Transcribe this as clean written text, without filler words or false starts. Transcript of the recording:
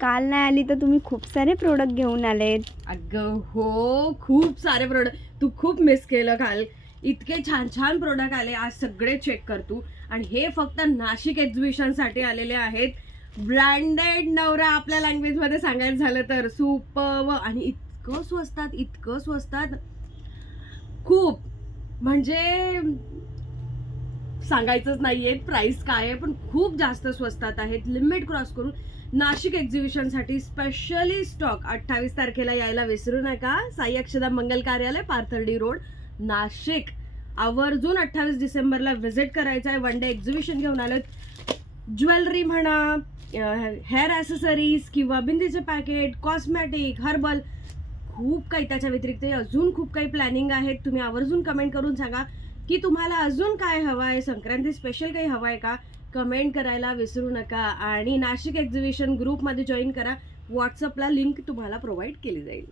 काल नाही आली तर तुम्ही खूप सारे प्रोडक्ट घेऊन आलेत. अगं हो, खूप सारे प्रोडक्ट. तू खूप मिस केलं काल. इतके छान छान प्रोडक्ट आले. आज सगळे चेक कर तू. आणि हे फक्त नाशिक एक्झिबिशनसाठी आलेले आहेत. ब्रँडेड नवरा आपल्या लँग्वेजमध्ये सांगायचं झालं तर सुपर्ब. आणि इतकं स्वस्तात खूप, म्हणजे सांगायचंच नाहीये प्राइस काय आहे, पण खूप जास्त स्वस्तात आहेत. लिमिट क्रॉस करून नाशिक एक्झिबिशनसाठी स्पेशली स्टॉक 28 तारखेला यायला विसरू नका. साई अक्षदा मंगल कार्यालय, पाथर्डी रोड, नाशिक. आवर्जून 28 डिसेंबरला व्हिजिट करायचं आहे. वन डे एक्झिबिशन घेऊन आलोत. ज्वेलरी म्हणा, हेअर ॲसेसरीज किंवा बिंदीचे पॅकेट, कॉस्मॅटिक, हर्बल, खूप काही. त्याच्या व्यतिरिक्त अजून खूप काही प्लॅनिंग आहेत. तुम्ही आवर्जून कमेंट करून सांगा की तुम्हाला अजून काय हवं आहे, संक्रांती स्पेशल काही हवं आहे का, कमेंट करायला विसरू नका. आणि नाशिक एक्झिबिशन ग्रुपमध्ये जॉईन करा. व्हॉट्सअपला लिंक तुम्हाला प्रोव्हाइड केली जाईल.